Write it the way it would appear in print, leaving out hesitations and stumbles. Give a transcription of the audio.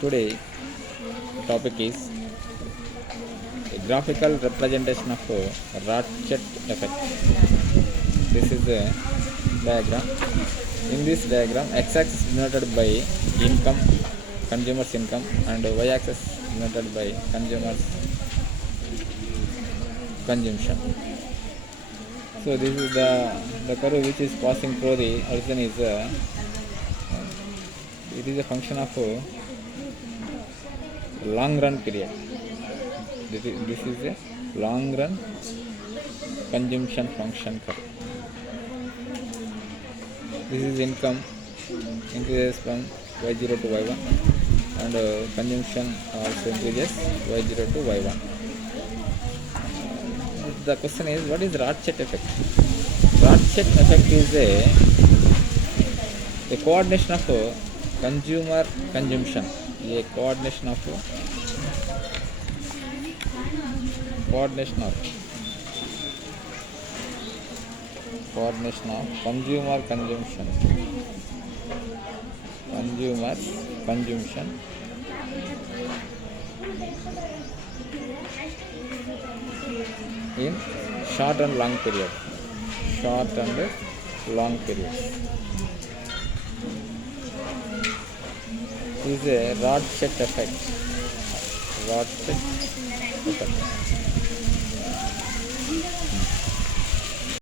Today topic is a graphical representation of a Ratchet Effect. This is a diagram. In this diagram, x-axis denoted by income, consumer's income, and y-axis denoted by consumer's consumption. So this is the curve which is passing through the horizon is it is a function of a long run period. This is a long run consumption function curve. This is income increases from y0 to y1 and consumption also increases y0 to y1. The question is, what is Ratchet Effect? Ratchet Effect is a coordination of consumer consumption, a coordination of consumer consumption in short and long periods. This is a Ratchet effect.